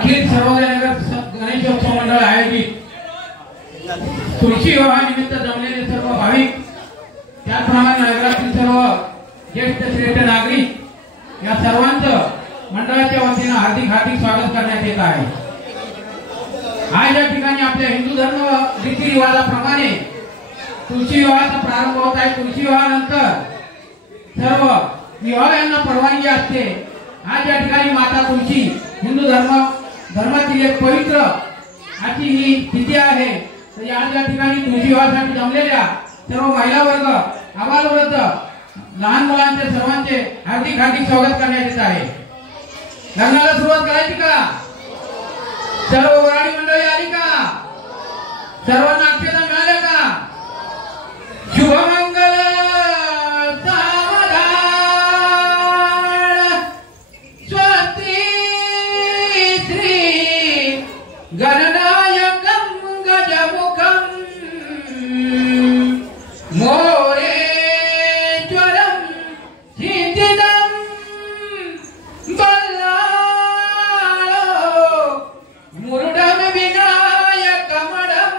अखिल सर्वोदयनगर गणेशोत्सव मंडळ आयोजित तुळशी विवाहानिमित्त जमलेले सर्व भाविक, त्याचप्रमाणे नगरातील सर्व ज्येष्ठ श्रेष्ठ नागरिक या सर्वांचं मंडळाच्या वतीने हार्दिक स्वागत करण्यात येत आहे। आज या ठिकाणी आपल्या हिंदू धर्म रीतिरिवाजाप्रमाणे तुळशी विवाहाचा प्रारंभ होत आहे। तुळशी विवाहानंतर सर्व विवाहांना परवानगी असते। आज या ठिकाणी माता तुळशी हिंदू धर्मातील एक पवित्र अशी ही तिथी आहे। तर आज या ठिकाणी तुळशी विवाहासाठी जमलेल्या सर्व महिला वर्ग, आबालवृद्ध, लहान मुलांचे सर्वांचे हार्दिक स्वागत करण्यात येत आहे। लग्नाला सुरुवात करायची का? सर्व वराडी मंडळी आली का? सर्वांना अक्षता मिळाल्या का? शुभमंगल सावधान स्वस्ति श्री गणनायकं गजमुखं मोरेश्वरं सिद्धिदं मुरुडम विनायकमणं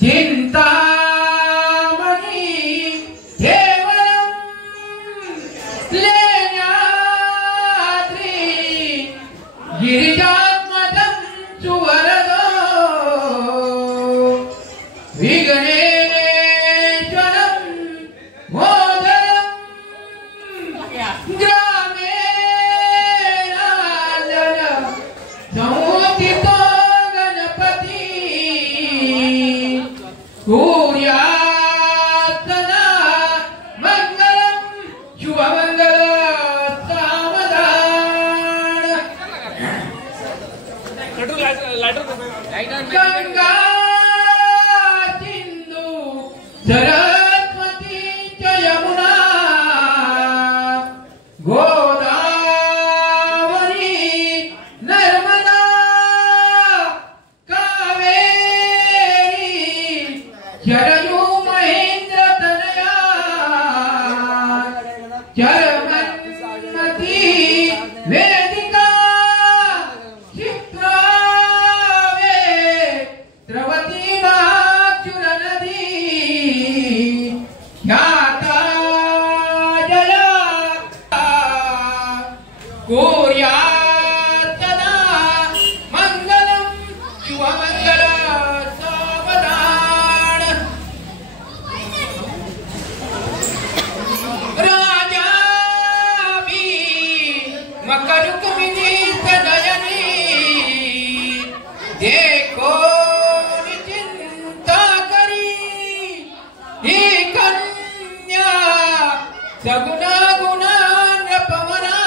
चिंतामणि केवलं लेण्याद्रि गिरिजात्मजं सुवरदो विघ्नेश्वरं मोदरं ग्रामे समुदितो गणपति सूर्यास्तना मंगलम शुभमंगल सावधान गंगा सिंधु सरस्वती च यमुना गोदावरी नर्मदा कावेरी शरयू महेंद्र तनया चरमन्मती वेदिका क्षिप्रावे द्रवती महाचुर नदी ख्याता जया कुर्यात्सदा मंगलम शुभमंगल सावधान राजा भी मकरुक्मिणी सदयनी देखो चिंता करी ही कन्या सगुना गुणा नृपवना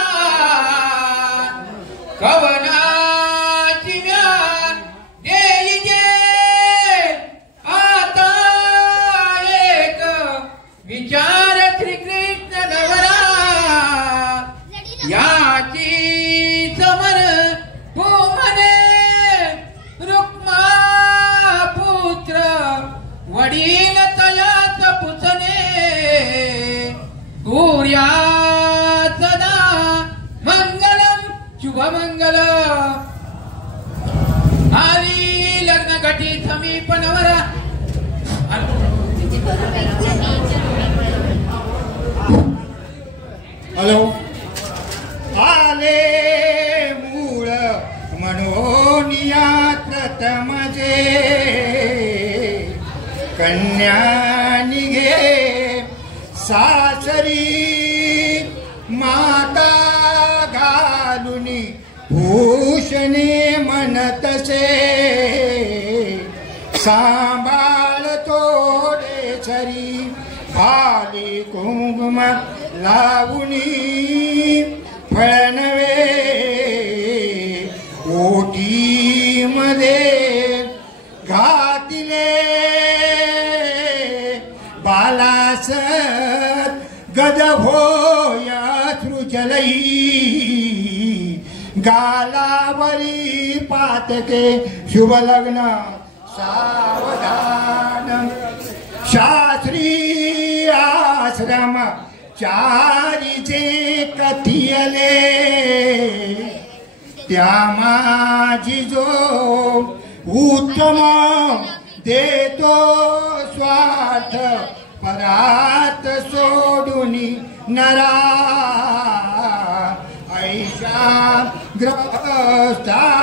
कवनाची म्यान देई जे आता एक विचार श्रीकृष्ण नवरा याची समर भूमने रुक्मा पुत्र वडील तयाच पुसने सूर्यासदा मंगलम शुभमंगल आली लग्न घटी समीप नवरा हॅलो आले मूळ मनोनिया प्रथमजे कन्या निघे सासरी माता घालुनी भूषणे म्हणतसे सांभाळ तोडे छरी भाली कुंकुम लावणी फळनवे ओटी मध्ये घातिले बालासत गद होया सृजलई गालावरी पातके शुभ लग्न सावधान शास्त्री आश्रम चारीचे कथियले त्या माझी जो उत्तम देतो स्वार्थ परात सोडून नरा ऐशा ग्रहस्थाश्रमा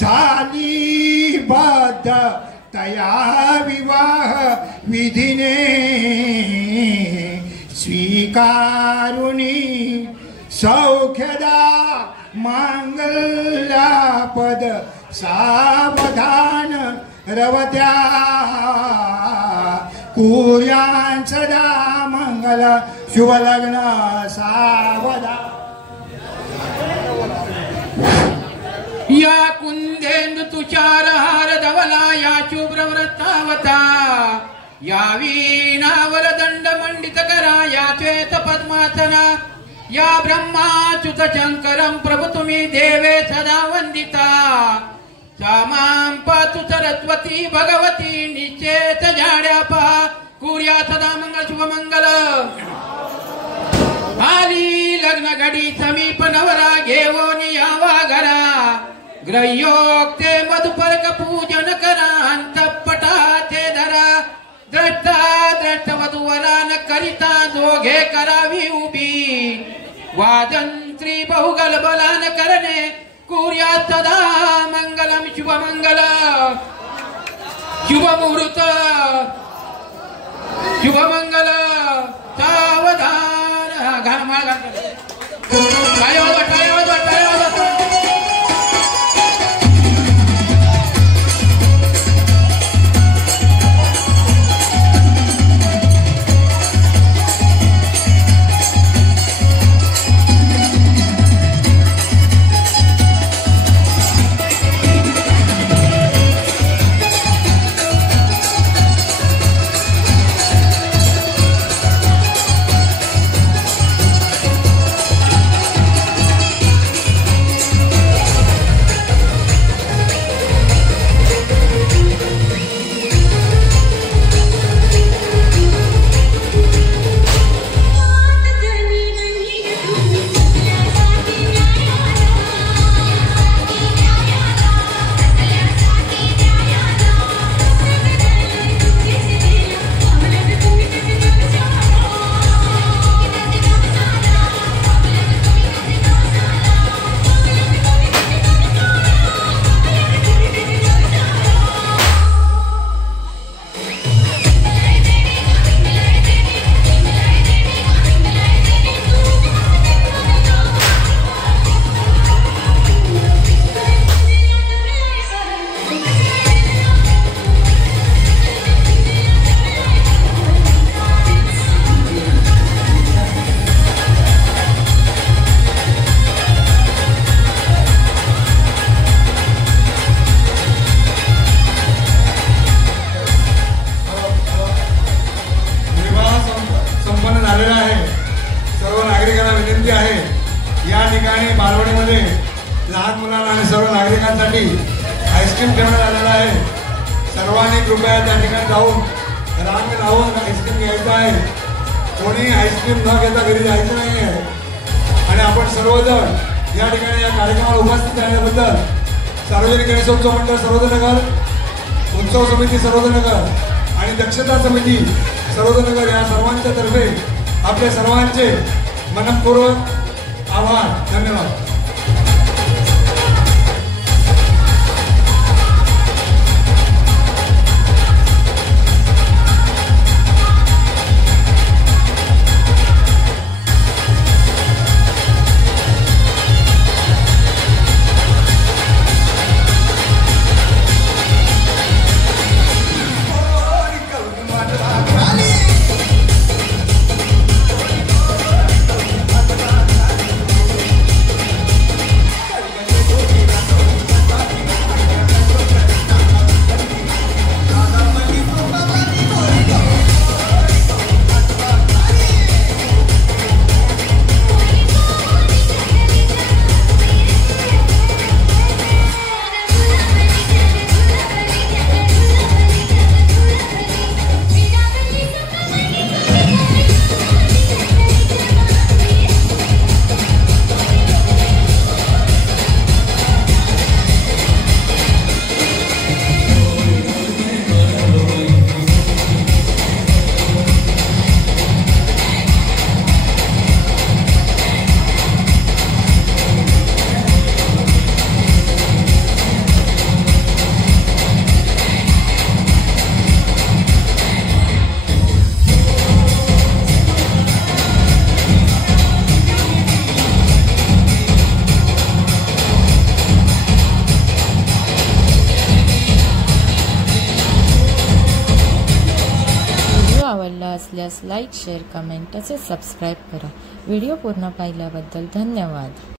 झाली बद्ध तया विवाह विधीने स्वीकारुणी सौख्यदा मांगल्यापद सावधान रवत्या कुर्यां सदा मंगल शुभ लग्न सावधान. या कुंदेंदु तुषार हार धवला या शुभ्रव्रतावता या वीणावर दंड मंडित करा या श्वेत पद्मासना या ब्रह्माच्युत शंकरं प्रभु तुम्ही देवे सदा वंदिता सामां पातु सरस्वती भगवती निश्चेत जाड्या पहा कुर्या सदा मंगल शुभ मंगल. आली लग्न घडी समीप नवरा घेऊन यावा घरा ग्रह्योक्ते मधुपर्क पूजन करा अंतपटाचे धरा द्रष्टा द्रष्ट वधूवरान करिता दोघे करावी उभी वादन स्त्री बहुगल बलान करणे कुर्या सदा मंगलम शुभ मंगल. शुभ मुहूर्त शुभ मंगल सावधान. घाण माळ घाण आईस्क्रीम ठेवण्यात आलेला आहे. सर्वांनी कृपया त्या ठिकाणी जाऊन रांग लावून आईस्क्रीम घ्यायचं आहे. कोणी आईस्क्रीम न घेता घरी जायचं नाही आहे. आणि आपण सर्वजण या ठिकाणी या कार्यक्रमाला उपस्थित राहिल्याबद्दल सार्वजनिक गणेशोत्सव मंडळ सर्वोदयनगर, उत्सव समिती सर्वोदयनगर आणि दक्षता समिती सर्वोदयनगर या सर्वांच्या तर्फे आपल्या सर्वांचे मनपूर्वक आभार. धन्यवाद. असल्यास लाईक, शेअर, कमेंट तसेच सबस्क्राईब करा. व्हिडिओ पूर्ण पाहिल्याबद्दल धन्यवाद.